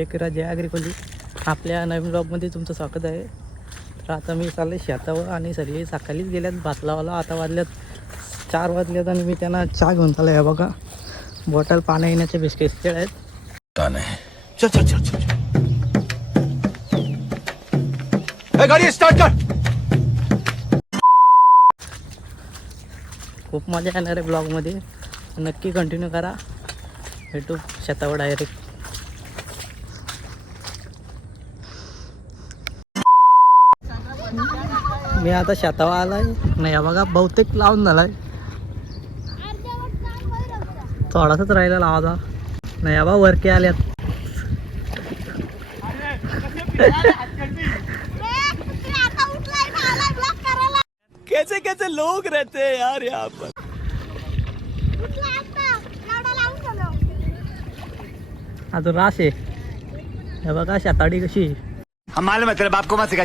जय किरा जय अग्रिकोली आपल्या नवीन ब्लॉगमध्ये तुमचं स्वागत आहे. तर आता मी चालले शेतावर आणि सगळे सकाळीच गेल्यात भात लावायला. आता वाजल्यात चार वाजल्यात आणि मी त्यांना चहा घेऊन चाललो आहे बघा बॉटल पाण्या येण्याचे बिस्किट्स आहेत. तान. चल चल चल चल चल. ए, गाड़ी स्टार्ट कर. खूप मजा येणार आहे ब्लॉगमध्ये नक्की कंटिन्यू करा. भेटू शेतावर डायरेक्ट मी आता शेतावर आलाय. नाही बघा बहुतेक लावून झालाय. थोडासाच राहिला लावाचा नाही हा बा वरके आल्यात. कैसे कैसे लोग रहते हैं यार यहाँ पर? अजून रास आहे. हे बघा शेताडी कशी हम मालूम है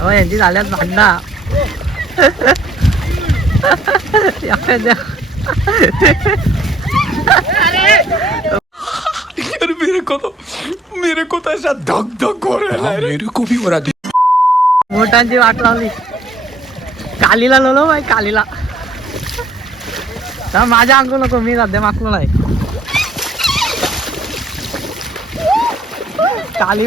सिखा या दोघांची कशी गेले काम अहो, यांची झाल्यात भांडणा या द्या. यार मेरे को तो मेरे को तो ऐसा धक धक हो रहा है मेरे को भी हो रहा मोठांची वाट लावली कालीला लोलो बाई कालीला तर माझ्या अंकू नको मी सध्या मागलो नाही काली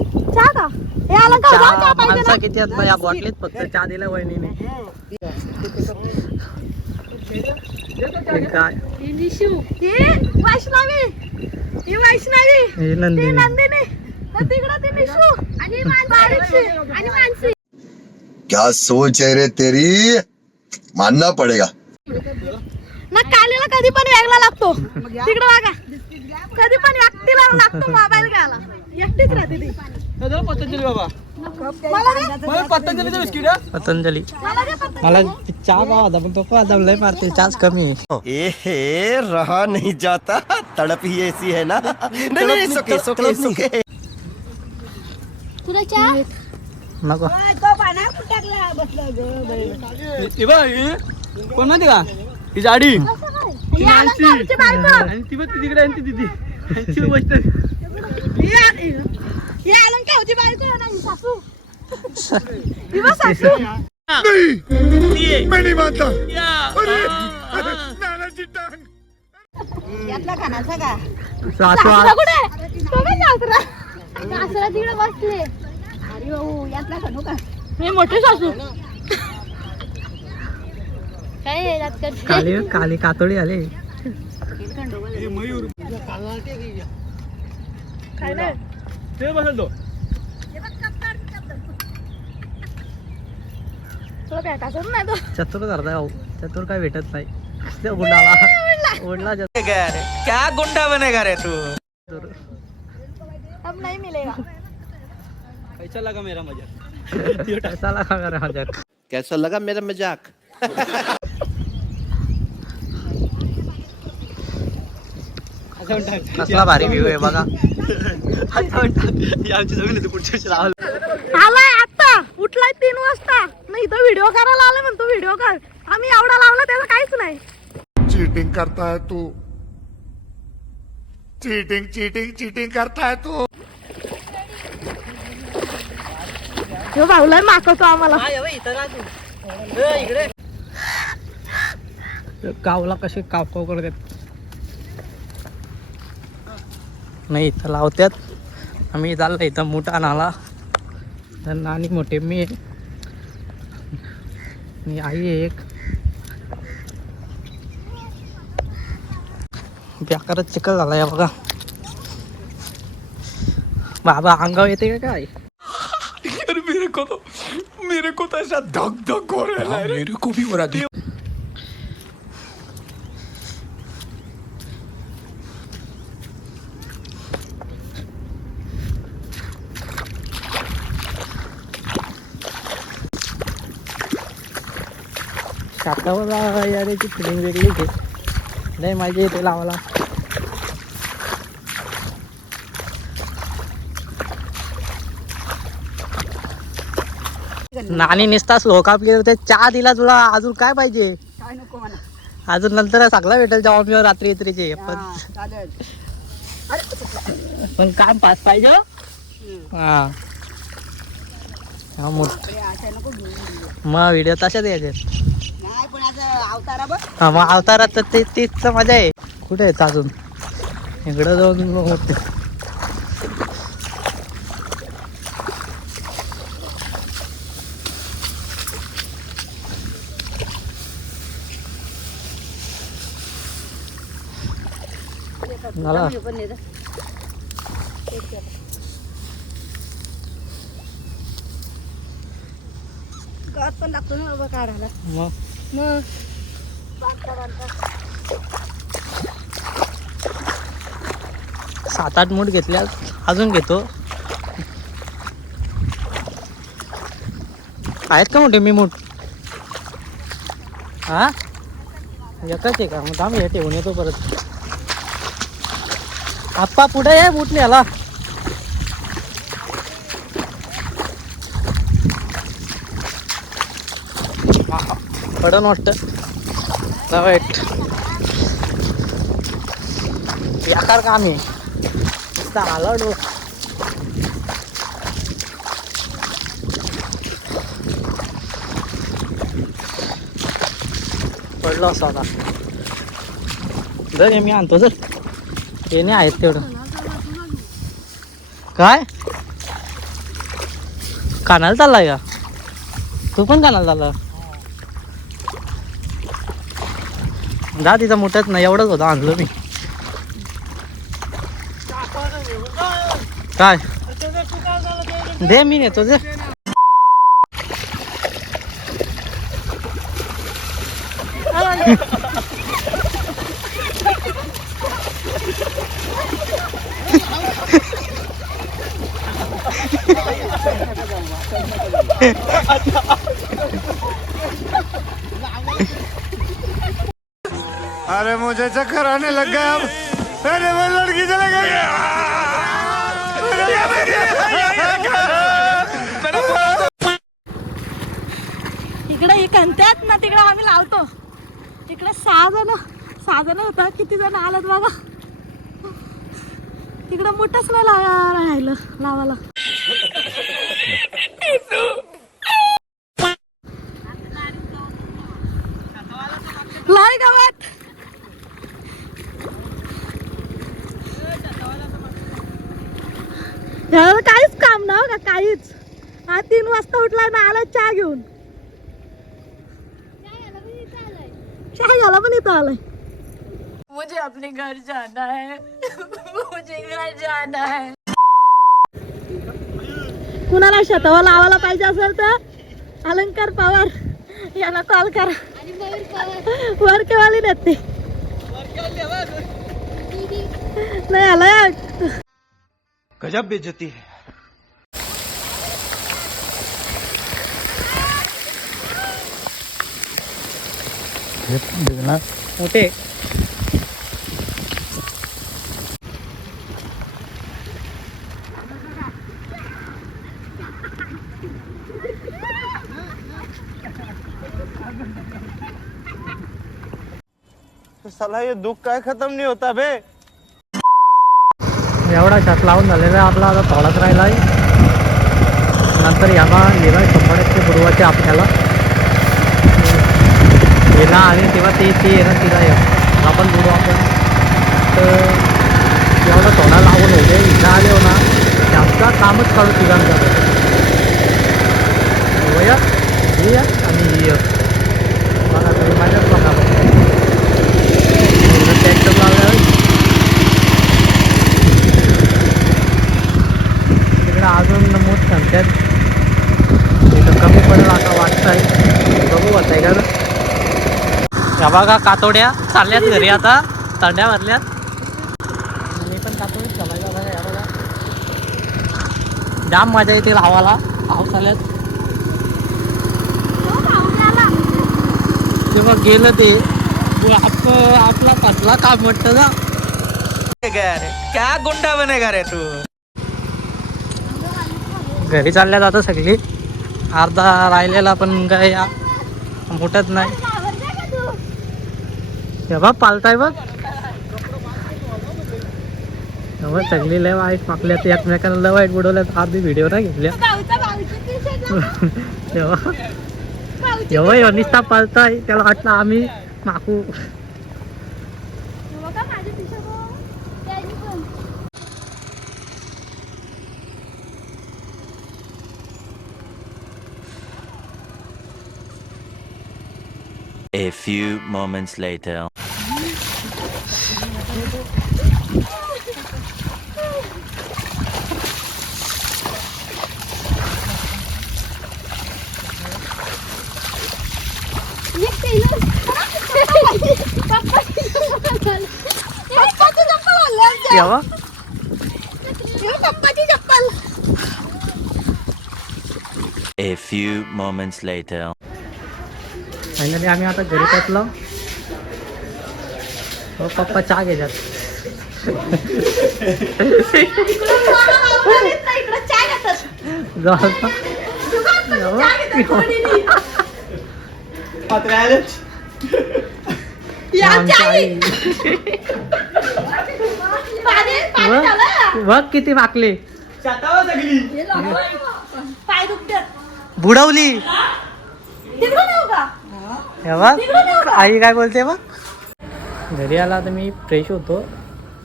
ह्यो बिस्किट चहा माणसं किती आहेत ना या बॉटलीत फक्त. चहा दिला वहिनीने. हे. काय? वैष्णवी. ही वैष्णवी. हे ती नंदिनी. नंदिनी. तर तिकडं ती निशू. आणि बारीकशी आणि मानसी. क्या सोच है रे तेरी? मानना पड़ेगा। ना कालीला कधी पण वेगळा लागतो. तिकडं बघा. कधी पण व्यक्तीला लागतो मोबाईल घ्यायला. एकटीच राहते ती. पतंजली बाबा. मला दे. पतंजली मला चहा होता पण मारते चहाच कमी आहे. ए रहा नहीं जाता. तड़प ही ऐसी है ना. नहीं नहीं सुके सुके सुके तुला चहा? नको. तो पाण्यात टाकला बसला कोण माहिती का? ही जाडी ही बायको? आणि ती बघ तिकडे आणि ती दिदी. ही आ- ही अलंकारची बायको? आहे. ना ही का? तो तिकडे बसले. अरे यातला का? हे मोठे सासू. काय करते काली काली कातोडी आले. तो चतुर करताय भाऊ चतुर काय भेटत नाही. गुंडाला? ओढला चतुर. क्या गुंडा बनेगा रे तू? अब नहीं मिलेगा। पैसा लगा मेरा मजा पैसा लगा मेरा मजा कैसा लगा मेरा मजाक? कसला भारी व्ह्यू आहे बघा. आमची जमीन होती पुढच्या वर्षी लावलं आलाय आता उठलाय तीन वाजता. नाही तो व्हिडिओ करायला आलाय म्हणतो व्हिडिओ कर. आम्ही एवढा लावला त्याला काहीच नाही. चीटिंग करता है तू. चीटिंग चीटिंग चीटिंग करता है तू ह्यो भाऊला माकवतो आम्हाला कावला कसे काव काव करतात. नाही इथं लावत्यात. आम्ही चाललो इथं मोठा नाला तर नानी मोठे मी. आणि आई आहे एक. बेकारच चिखल झाला या बघा. बाबा अंगाव येते का काय? मेरे को तो मेरे को तो ऐसा धक धक हो रहा है मेरे को भी हो रहा है. शातावर याची फिलिंग वेगळीच आहे. नाही माझी येते लावाला नानी निसता स्लोका प्लेअर ते चहा दिला तुला अजून काय पाहिजे? अजून नंतर सगळं भेटेल जेव्हा मी रात्री येत्रीचे. पण पण काय पास पाहिजे हो? हा. मग व्हिडिओ तशाच यायचे. हा मग अवतारात तर ते तीच मजा आहे. कुठे आहेत अजून? इकडं जाऊन मोठे झाला पण लागतो ना बाबा काढायला. मग? मग. सात आठ मूठ घेतल्या अजून घेतो. आहेत का मोठे मी मूठ? हा? एकच आहे का? मग थांब हे ठेवून येतो परत. आप्पा पुढे आहे मूठ आला पडन वाटतं. वाईट याकार काम आहे आला डो पडलो असं आता. जर मी आणतो जर हे नाही आहेत तेवढं. काय? कानाला चाललाय का? तू पण कानाला चालला जा तिथं मोठ्याच नाही एवढंच होतं आणलं मी. काय? दे मी नेतो जे अरे मुझे चक्कर आने लग गया अब। अरे मैं लड़की चले गई इकडे हे कंत्यात ना तिकडे आम्ही लावतो. तिकडे सहा जण सहा जण होता. किती जण आलात बाबा तिकडे मोठंच नाही ला- राहिलं लावाला लाई गावात ह्याला काहीच काम ना का काहीच? हा तीन वाजता उठला ना आला चहा घेऊन. चहा घ्यायला पण इथं आलाय. मुझे अपने घर जाना है। मुझे घर जाना है। कुणाला शेतावर लावायला पाहिजे असेल तर अलंकार पवार यांना कॉल करा. वर केव्हा देते नाही आलाय. गजब बेइज्जती है। मोठे. साला ये दुख काय खत्म नहीं होता बे एवढा शात लावून झालेला आहे आपला आता थोडाच राहिला आहे. नंतर याला गेला शंभर टक्के बुडवायचे आपल्याला. गेला आणि तेव्हा ते ते येणार तिला आपण बुडू आपण तर एवढा थोडा लावून होते इथं आले हो ना जास्त कामच काढू तिघांचं वया हे या आणि हे या. बघा तरी माझ्याच बघा ट्रॅक्टर लावल्यावर तिकडे अजून मोठ सांगतात इथं कमी पडेल आता वाटतंय बघू होत आहे का या बघा कातोड्या. चालल्यात घरी आता. तांड्या भरल्यात. मी पण कातोडीच चालायला बघा या बघा. जाम मजा येते लावाला पावसाळ्यात ते बघ गेलं ते. आप आपला कसला काम वाटतं ना. क्या गुंडा बनेगा रे तू? घरी चालल्यात आता सगळी. अर्धा राहिलेला पण काय या मोठत नाही. हे बघ पालताय बघ. हे बघ, सगळी लय वाईट पाकल्यात एकमेकांना लय वाईट बुडवल्यात. अर्धी व्हिडिओ नाही घेतल्या. तेव्हा एवढं निस्ता पालताय. त्याला वाटलं आम्ही माकू. A few moments later. चप्पल. A few moments later. Finally आम्ही आता घरी पोचलो हो पप्पा चहा घेतात. इकडे बघ किती वाकले. बुडवली. आई काय बोलते बघ. घरी आला तर मी फ्रेश होतो.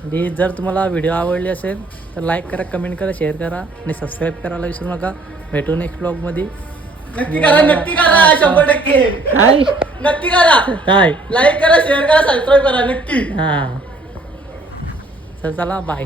आणि जर तुम्हाला व्हिडिओ आवडली असेल तर लाईक करा कमेंट करा शेअर करा. आणि सबस्क्राईब करायला विसरू नका. भेटू नेक्स्ट ब्लॉगमध्ये नक्की करा नक्की करा शंभर टक्के. काय? नक्की करा. काय? लाईक करा शेअर करा सबस्क्राईब करा नक्की. हां. चल चला बाय